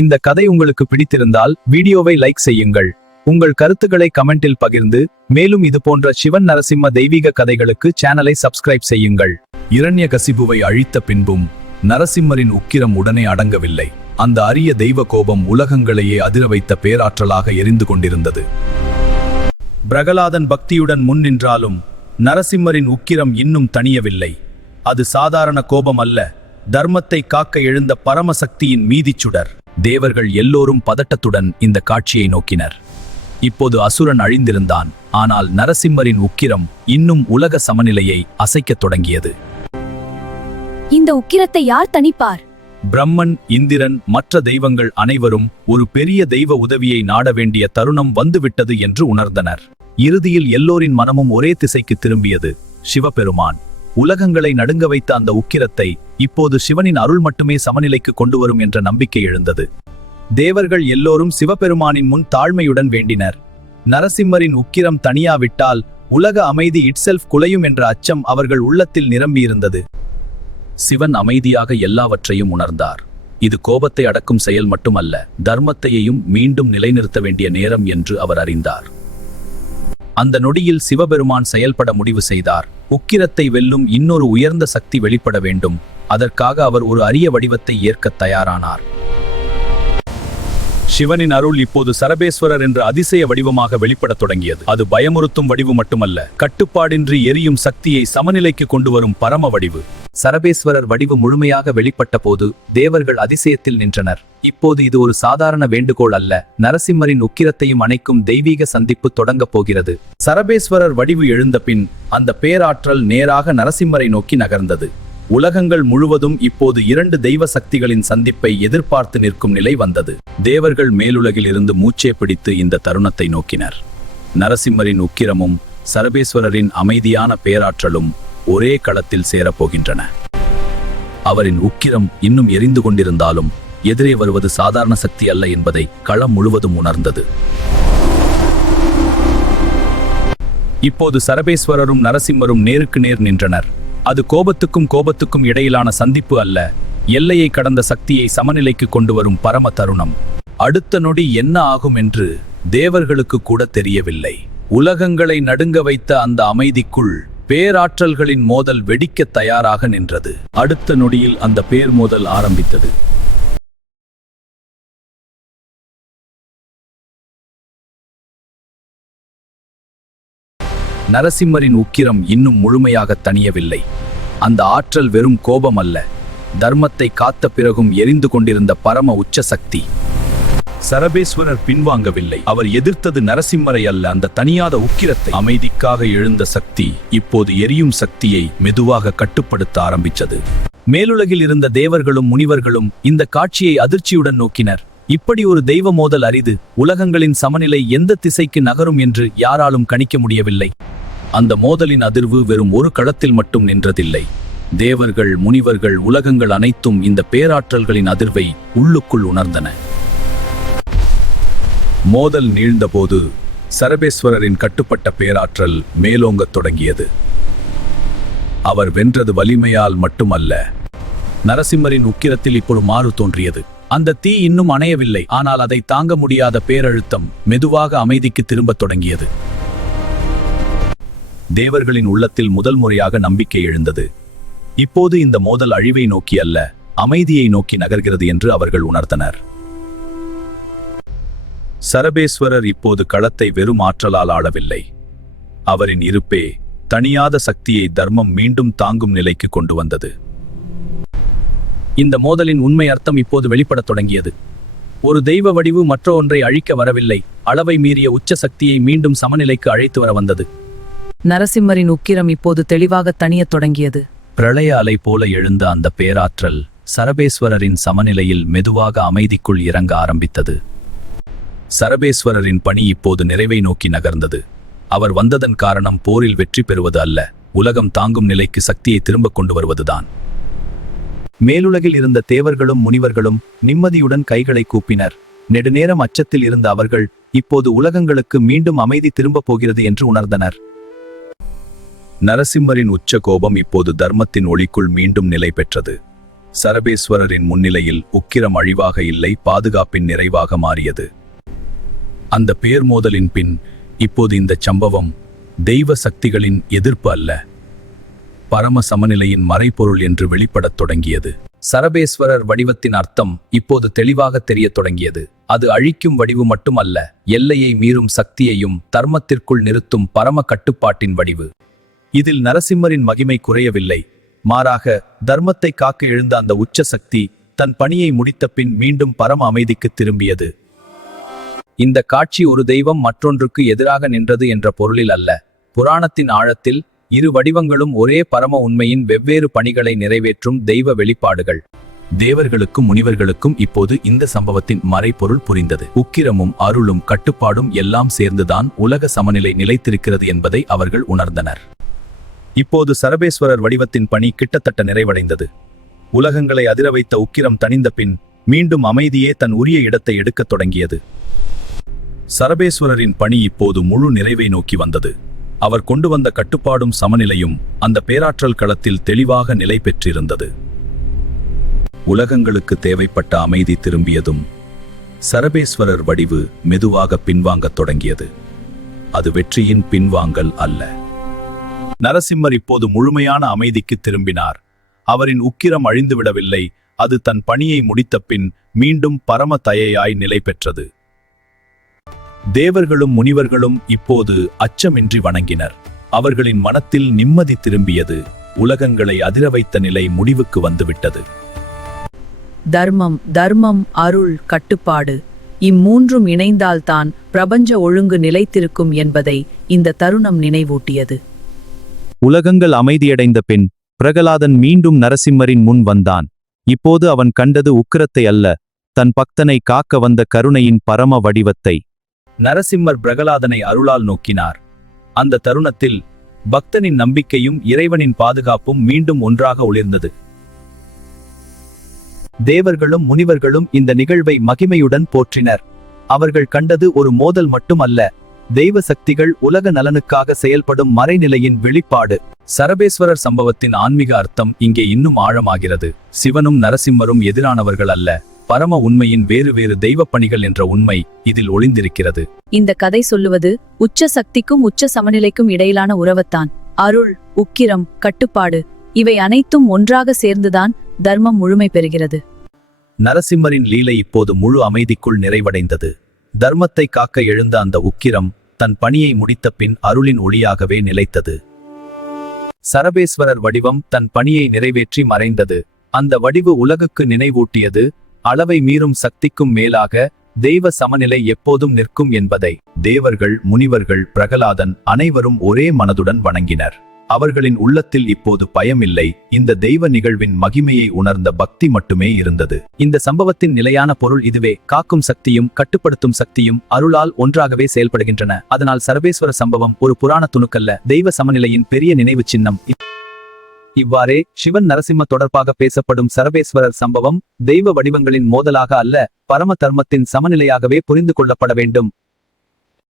இந்த கதை உங்களுக்கு பிடித்திருந்தால் வீடியோவை லைக் செய்யுங்கள். உங்கள் கருத்துக்களை கமெண்டில் பகிர்ந்து, மேலும் இது போன்ற சிவன் நரசிம்ம தெய்வீக கதைகளுக்கு சேனலை சப்ஸ்கிரைப் செய்யுங்கள். இரண்யகசிபுவை அழித்த பின்பும் நரசிம்மரின் உக்கிரம் உடனே அடங்கவில்லை. அந்த அரிய தெய்வ கோபம் உலகங்களையே அதிர வைத்த பேராற்றலாக எரிந்து கொண்டிருந்தது. பிரகலாதன் பக்தியுடன் முன் நின்றாலும் நரசிம்மரின் உக்கிரம் இன்னும் தணியவில்லை. அது சாதாரண கோபம் அல்ல, தர்மத்தை காக்க எழுந்த பரமசக்தியின் மீதிச்சுடர். தேவர்கள் எல்லோரும் பதட்டத்துடன் இந்த காட்சியை நோக்கினர். இப்போது அசுரன் அழிந்திருந்தான், ஆனால் நரசிம்மரின் உக்கிரம் இன்னும் உலக சமநிலையை அசைக்கத் தொடங்கியது. இந்த உக்கிரத்தை யார் தணிப்பார்? பிரம்மன், இந்திரன், மற்ற தெய்வங்கள் அனைவரும் ஒரு பெரிய தெய்வ உதவியை நாட வேண்டிய தருணம் வந்துவிட்டது என்று உணர்ந்தனர். இறுதியில் எல்லோரின் மனமும் ஒரே திசைக்கு திரும்பியது. சிவபெருமான் உலகங்களை நடுங்க வைத்த அந்த உக்கிரத்தை இப்போது சிவனின் அருள் மட்டுமே சமநிலைக்கு கொண்டு வரும் என்ற நம்பிக்கை எழுந்தது. தேவர்கள் எல்லோரும் சிவபெருமானின் முன் தாழ்மையுடன் வேண்டினர். நரசிம்மரின் உக்கிரம் தணியாவிட்டால் உலக அமைதி இட்செல்ஃப் குலையும் என்ற அச்சம் அவர்கள் உள்ளத்தில் நிரம்பியிருந்தது. சிவன் அமைதியாக எல்லாவற்றையும் உணர்ந்தார். இது கோபத்தை அடக்கும் செயல் மட்டுமல்ல, தர்மத்தையும் மீண்டும் நிலைநிறுத்த வேண்டிய நேரம் என்று அவர் அறிந்தார். அந்த நொடியில் சிவபெருமான் செயல்பட முடிவு செய்தார். உக்கிரத்தை வெல்லும் இன்னொரு உயர்ந்த சக்தி வெளிப்பட வேண்டும். அதற்காக அவர் ஒரு அரிய வடிவத்தை ஏற்க தயாரானார். சிவனின் அருள் இப்போது சரபேஸ்வரர் என்ற அதிசய வடிவமாக வெளிப்படத் தொடங்கியது. அது பயமுறுத்தும் வடிவு மட்டுமல்ல, கட்டுப்பாடின்றி எரியும் சக்தியை சமநிலைக்கு கொண்டு வரும் பரம வடிவு. சரபேஸ்வரர் வடிவு முழுமையாக வெளிப்பட்ட போது தேவர்கள் அதிசயத்தில் நின்றனர். இப்போது இது ஒரு சாதாரண வேண்டுகோள் அல்ல, நரசிம்மரின் உக்கிரத்தையும் அணைக்கும் தெய்வீக சந்திப்பு தொடங்கப் போகிறது. சரபேஸ்வரர் வடிவு எழுந்த பின் அந்த பேராற்றல் நேராக நரசிம்மரை நோக்கி நகர்ந்தது. உலகங்கள் முழுவதும் இப்போது இரண்டு தெய்வ சக்திகளின் சந்திப்பை எதிர்பார்த்து நிற்கும் நிலை வந்தது. தேவர்கள் மேலுலகில் இருந்து மூச்சே பிடித்து இந்த தருணத்தை நோக்கினர். நரசிம்மரின் உக்கிரமும் சரபேஸ்வரரின் அமைதியான பேராற்றலும் ஒரே களத்தில் சேரப்போகின்றன. அவரின் உக்கிரம் இன்னும் எரிந்து கொண்டிருந்தாலும் எதிரே வருவது சாதாரண சக்தி அல்ல என்பதை களம் முழுவதும் உணர்ந்தது. இப்போது சரபேஸ்வரரும் நரசிம்மரும் நேருக்கு நேர் நின்றனர். அது கோபத்துக்கும் இடையிலான சந்திப்பு அல்ல, எல்லையை கடந்த சக்தியை சமநிலைக்கு கொண்டு வரும் பரம தருணம். அடுத்த நொடி என்ன ஆகும் என்று தேவர்களுக்கு கூட தெரியவில்லை. உலகங்களை நடுங்க வைத்த அந்த அமைதிக்குள் பேராற்றல்களின் மோதல் வெடிக்க தயாராக நின்றது. அடுத்த நொடியில் அந்த பேர் மோதல் ஆரம்பித்தது. நரசிம்மரின் உக்கிரம் இன்னும் முழுமையாக தணியவில்லை. அந்த ஆற்றல் வெறும் கோபம் அல்ல, தர்மத்தை காத்த பிறகும் எரிந்து கொண்டிருந்த பரம உச்ச சக்தி. சரபேஸ்வரர் பின்வாங்கவில்லை. அவர் எதிர்த்தது நரசிம்மரை அல்ல, அந்த தனியாத உக்கிரத்தை. அமைதிக்காக எழுந்த சக்தி இப்போது எரியும் சக்தியை மெதுவாக கட்டுப்படுத்த ஆரம்பித்தது. மேலுலகில் இருந்த தேவர்களும் முனிவர்களும் இந்த காட்சியை அதிர்ச்சியுடன் நோக்கினர். இப்படி ஒரு தெய்வ மோதல் அரிது. உலகங்களின் சமநிலை எந்த திசைக்கு நகரும் என்று யாராலும் கணிக்க முடியவில்லை. அந்த மோதலின் அதிர்வு வெறும் ஒரு களத்தில் மட்டும் நின்றதில்லை. தேவர்கள், முனிவர்கள், உலகங்கள் அனைத்தும் இந்த பேராற்றல்களின் அதிர்வை உள்ளுக்குள் உணர்ந்தன. மோதல் நீழ்ந்தபோது சரபேஸ்வரரின் கட்டுப்பட்ட பேராற்றல் மேலோங்கத் தொடங்கியது. அவர் வென்றது வலிமையால் மட்டுமல்ல, நரசிம்மரின் உக்கிரத்தில் இப்போது மாறு தோன்றியது. அந்த தீ இன்னும் அணையவில்லை, ஆனால் அதை தாங்க முடியாத பேரழுத்தம் மெதுவாக அமைதிக்கு திரும்பத் தொடங்கியது. தேவர்களின் உள்ளத்தில் முதல் முறையாக நம்பிக்கை எழுந்தது. இப்போது இந்த மோதல் அழிவை நோக்கி அல்ல, அமைதியை நோக்கி நகர்கிறது என்று அவர்கள் உணர்ந்தனர். சரபேஸ்வரர் இப்போது களத்தை வெறும் ஆற்றலால் ஆளவில்லை. அவரின் இருப்பே தணியாத சக்தியை தர்மம் மீண்டும் தாங்கும் நிலைக்கு கொண்டு வந்தது. இந்த மோதலின் உண்மை அர்த்தம் இப்போது வெளிப்படத் தொடங்கியது. ஒரு தெய்வ வடிவு மற்ற ஒன்றை அழிக்க வரவில்லை, அளவை மீறிய உச்ச சக்தியை மீண்டும் சமநிலைக்கு அழைத்து வர வந்தது. நரசிம்மரின் உக்கிரம் இப்போது தெளிவாக தணியத் தொடங்கியது. பிரளய அலை போல எழுந்த அந்த பேராற்றல் சரபேஸ்வரரின் சமநிலையில் மெதுவாக அமைதிக்குள் இறங்க ஆரம்பித்தது. சரபேஸ்வரரின் பணி இப்போது நிறைவை நோக்கி நகர்ந்தது. அவர் வந்ததன் காரணம் போரில் வெற்றி பெறுவது அல்ல, உலகம் தாங்கும் நிலைக்கு சக்தியை திரும்ப கொண்டு வருவதுதான். மேலுலகில் இருந்த தேவர்களும் முனிவர்களும் நிம்மதியுடன் கைகளை கூப்பினர். நெடுநேரம் அச்சத்தில் இருந்த அவர்கள் இப்போது உலகங்களுக்கு மீண்டும் அமைதி திரும்பப் போகிறது என்று உணர்ந்தனர். நரசிம்மரின் உச்ச கோபம் இப்போது தர்மத்தின் ஒளிக்குள் மீண்டும் நிலை பெற்றது. சரபேஸ்வரரின் முன்னிலையில் உக்கிரம் அழிவாக இல்லை, பாதுகாப்பின் நிறைவாக மாறியது. அந்த பேர் மோதலின் பின் இப்போது இந்த சம்பவம் தெய்வ சக்திகளின் எதிர்ப்பு அல்ல, பரம சமநிலையின் மறைபொருள் என்று வெளிப்படத் தொடங்கியது. சரபேஸ்வரர் வடிவத்தின் அர்த்தம் இப்போது தெளிவாக தெரியத் தொடங்கியது. அது அழிக்கும் வடிவு மட்டுமல்ல, எல்லையை மீறும் சக்தியையும் தர்மத்திற்குள் நிறுத்தும் பரம கட்டுப்பாட்டின் வடிவு. இதில் நரசிம்மரின் மகிமை குறையவில்லை, மாறாக தர்மத்தை காக்க எழுந்த அந்த உச்ச சக்தி தன் பணியை முடித்த பின் மீண்டும் பரம அமைதிக்கு திரும்பியது. இந்த காட்சி ஒரு தெய்வம் மற்றொன்றுக்கு எதிராக நின்றது என்ற பொருளில் அல்ல, புராணத்தின் ஆழத்தில் இரு வடிவங்களும் ஒரே பரம உண்மையின் வெவ்வேறு பணிகளை நிறைவேற்றும் தெய்வ வெளிப்பாடுகள். தேவர்களுக்கும் முனிவர்களுக்கும் இப்போது இந்த சம்பவத்தின் மறைபொருள் புரிந்தது. உக்கிரமும் அருளும் கட்டுப்பாடும் எல்லாம் சேர்ந்துதான் உலக சமநிலை நிலைத்திருக்கிறது என்பதை அவர்கள் உணர்ந்தனர். இப்போது சரபேஸ்வரர் வடிவத்தின் பணி கிட்டத்தட்ட நிறைவடைந்தது. உலகங்களை அதிர வைத்த உக்கிரம் தணிந்த பின் மீண்டும் அமைதியே தன் உரிய இடத்தை எடுக்கத் தொடங்கியது. சரபேஸ்வரரின் பணி இப்போது முழு நிறைவை நோக்கி வந்தது. அவர் கொண்டு வந்த கட்டுப்பாடும் சமநிலையும் அந்த பேராற்றல் களத்தில் தெளிவாக நிலை பெற்றிருந்தது. உலகங்களுக்கு தேவைப்பட்ட அமைதி திரும்பியதும் சரபேஸ்வரர் வடிவு மெதுவாக பின்வாங்கத் தொடங்கியது. அது வெற்றியின் பின்வாங்கல் அல்ல. நரசிம்மர் இப்போது முழுமையான அமைதிக்கு திரும்பினார். அவரின் உக்கிரம் அழிந்துவிடவில்லை, அது தன் பணியை முடித்த பின் மீண்டும் பரம தயையாய் நிலை பெற்றது. தேவர்களும் முனிவர்களும் இப்போது அச்சமின்றி வணங்கினர். அவர்களின் மனத்தில் நிம்மதி திரும்பியது. உலகங்களை அதிர வைத்த நிலை முடிவுக்கு வந்துவிட்டது. தர்மம், அருள், கட்டுப்பாடு இம்மூன்றும் இணைந்தால்தான் பிரபஞ்ச ஒழுங்கு நிலைத்திருக்கும் என்பதை இந்த தருணம் நினைவூட்டியது. உலகங்கள் அமைதியடைந்த பின் பிரகலாதன் மீண்டும் நரசிம்மரின் முன் வந்தான். இப்போது அவன் கண்டது உக்கிரத்தை அல்ல, தன் பக்தனை காக்க வந்த கருணையின் பரம வடிவத்தை. நரசிம்மர் பிரகலாதனை அருளால் நோக்கினார். அந்த தருணத்தில் பக்தனின் நம்பிக்கையும் இறைவனின் பாதுகாப்பும் மீண்டும் ஒன்றாக ஒளிர்ந்தது. தேவர்களும் முனிவர்களும் இந்த நிகழ்வை மகிமையுடன் போற்றினர். அவர்கள் கண்டது ஒரு மோதல் மட்டுமல்ல, தெய்வ சக்திகள் உலக நலனுக்காக செயல்படும் மறைநிலையின் வெளிப்பாடு. சரபேஸ்வரர் சம்பவத்தின் ஆன்மீக அர்த்தம் இங்கே இன்னும் ஆழமாகிறது. சிவனும் நரசிம்மரும் எதிரானவர்கள் அல்ல, பரம உண்மையின் வேறு வேறு தெய்வப் பணிகள் என்ற உண்மை இதில் ஒளிந்திருக்கிறது. இந்த கதை சொல்லுவது உச்ச சக்திக்கும் உச்ச சமநிலைக்கும் இடையிலான உறவத்தான். அருள், உக்கிரம், கட்டுப்பாடு இவை அனைத்தும் ஒன்றாக சேர்ந்துதான் தர்மம் முழுமை பெறுகிறது. நரசிம்மரின் லீலை இப்போது முழு அமைதிக்குள் நிறைவடைந்தது. தர்மத்தை காக்க எழுந்த அந்த உக்கிரம் தன் பணியை முடித்த பின் அருளின் ஒளியாகவே நிலைத்தது. சரபேஸ்வரர் வடிவம் தன் பணியை நிறைவேற்றி மறைந்தது. அந்த வடிவு உலகுக்கு நினைவூட்டியது, அளவை மீறும் சக்திக்கும் மேலாக தெய்வ சமநிலை எப்போதும் நிற்கும் என்பதை. தேவர்கள், முனிவர்கள், பிரகலாதன் அனைவரும் ஒரே மனதுடன் வணங்கினர். அவர்களின் உள்ளத்தில் இப்போது பயமில்லை, இந்த தெய்வ நிகழ்வின் மகிமையை உணர்ந்த பக்தி மட்டுமே இருந்தது. இந்த சம்பவத்தின் நிலையான பொருள் இதுவே, காக்கும் சக்தியும் கட்டுப்படுத்தும் சக்தியும் அருளால் ஒன்றாகவே செயல்படுகின்றன. அதனால் சரபேஸ்வர சம்பவம் ஒரு புராண துணுக்கல்ல, தெய்வ சமநிலையின் பெரிய நினைவு சின்னம். இவ்வாறே சிவன் நரசிம்ம தொடர்பாக பேசப்படும் சரபேஸ்வரர் சம்பவம் தெய்வ வடிவங்களின் மோதலாக அல்ல, பரம தர்மத்தின் சமநிலையாகவே புரிந்து கொள்ளப்பட வேண்டும்.